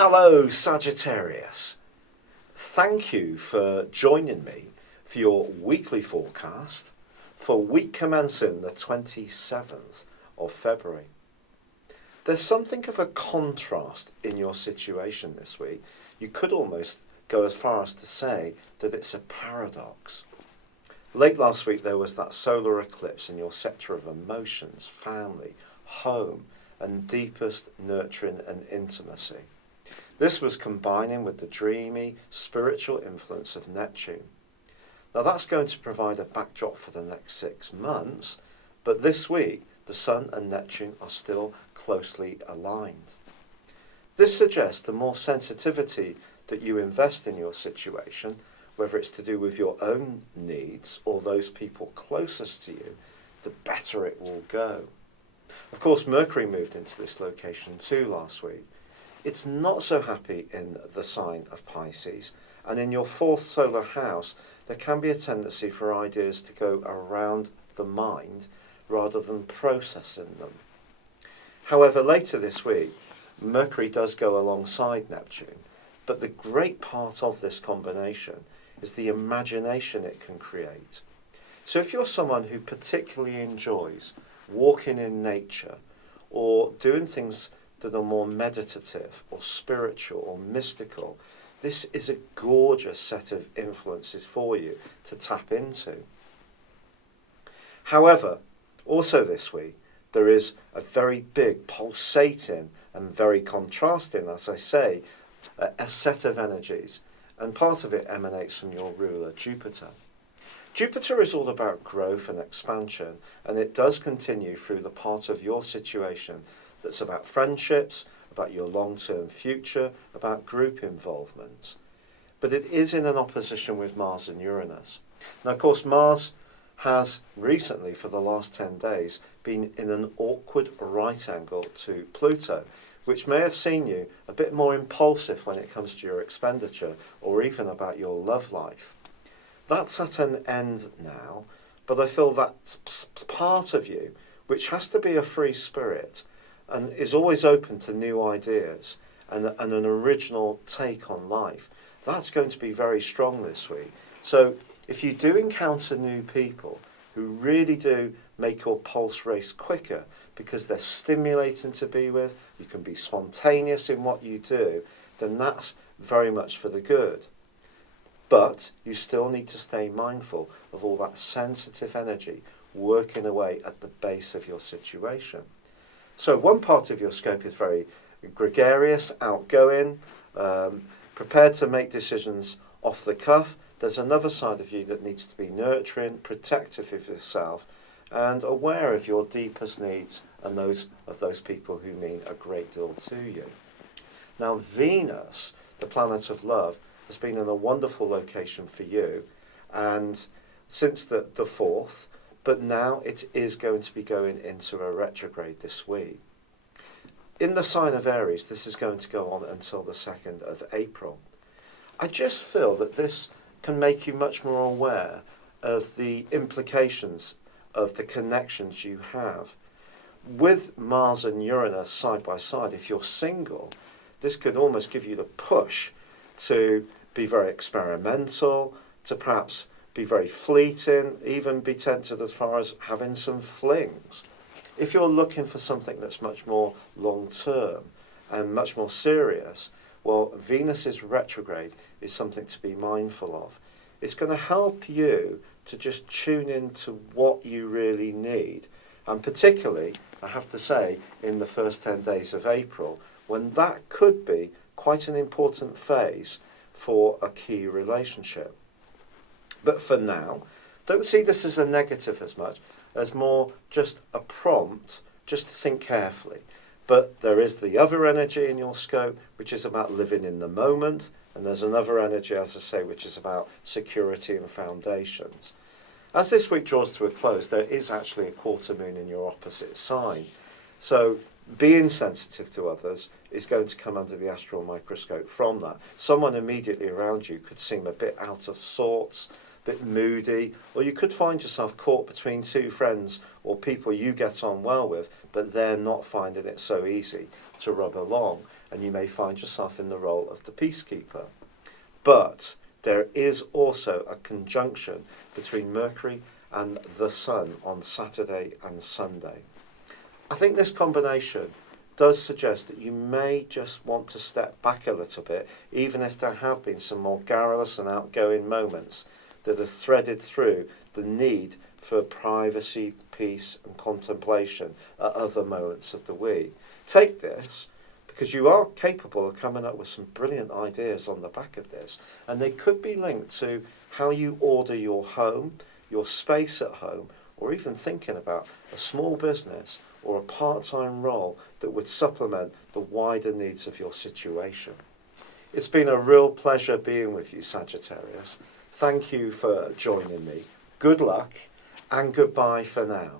Hello Sagittarius, thank you for joining me for your weekly forecast for week commencing the 27th of February. There's something of a contrast in your situation this week. You could almost go as far as to say that it's a paradox. Late last week there was that solar eclipse in your sector of emotions, family, home and deepest nurturing and intimacy. This was combining with the dreamy, spiritual influence of Neptune. Now that's going to provide a backdrop for the next 6 months, but this week the Sun and Neptune are still closely aligned. This suggests the more sensitivity that you invest in your situation, whether it's to do with your own needs or those people closest to you, the better it will go. Of course, Mercury moved into this location too last week. It's not so happy in the sign of Pisces, and in your 4th solar house there can be a tendency for ideas to go around the mind rather than processing them. However, later this week Mercury does go alongside Neptune, but the great part of this combination is the imagination it can create. So if you're someone who particularly enjoys walking in nature or doing things that are more meditative or spiritual or mystical, this is a gorgeous set of influences for you to tap into. However, also this week, there is a very big pulsating and very contrasting, as I say, a set of energies, and part of it emanates from your ruler, Jupiter. Jupiter is all about growth and expansion, and it does continue through the part of your situation that's about friendships, about your long-term future, about group involvement. But it is in an opposition with Mars and Uranus. Now, of course, Mars has recently, for the last 10 days, been in an awkward right angle to Pluto, which may have seen you a bit more impulsive when it comes to your expenditure or even about your love life. That's at an end now, but I feel that part of you, which has to be a free spirit and is always open to new ideas and an original take on life, that's going to be very strong this week. So if you do encounter new people who really do make your pulse race quicker because they're stimulating to be with, you can be spontaneous in what you do, then that's very much for the good. But you still need to stay mindful of all that sensitive energy working away at the base of your situation. So one part of your scope is very gregarious, outgoing, prepared to make decisions off the cuff. There's another side of you that needs to be nurturing, protective of yourself, and aware of your deepest needs and those of those people who mean a great deal to you. Now Venus, the planet of love, has been in a wonderful location for you, and since the 4th, but now it is going to be going into a retrograde this week. In the sign of Aries, this is going to go on until the 2nd of April. I just feel that this can make you much more aware of the implications of the connections you have. With Mars and Uranus side by side, if you're single, this could almost give you the push to be very experimental, to perhaps be very fleeting, even be tempted as far as having some flings. If you're looking for something that's much more long-term and much more serious, well, Venus's retrograde is something to be mindful of. It's going to help you to just tune into what you really need, and particularly, I have to say, in the first 10 days of April, when that could be quite an important phase for a key relationship. But for now, don't see this as a negative as much, as more just a prompt, just to think carefully. But there is the other energy in your scope, which is about living in the moment, and there's another energy, as I say, which is about security and foundations. As this week draws to a close, there is actually a quarter moon in your opposite sign. So being sensitive to others is going to come under the astral microscope from that. Someone immediately around you could seem a bit out of sorts, a bit moody, or you could find yourself caught between two friends or people you get on well with, but they're not finding it so easy to rub along. and you may find yourself in the role of the peacekeeper. But there is also a conjunction between Mercury and the Sun on Saturday and Sunday. I think this combination does suggest that you may just want to step back a little bit, even if there have been some more garrulous and outgoing moments that have threaded through the need for privacy, peace and contemplation at other moments of the week. Take this, because you are capable of coming up with some brilliant ideas on the back of this, and they could be linked to how you order your home, your space at home, or even thinking about a small business or a part-time role that would supplement the wider needs of your situation. It's been a real pleasure being with you, Sagittarius. Thank you for joining me. Good luck and goodbye for now.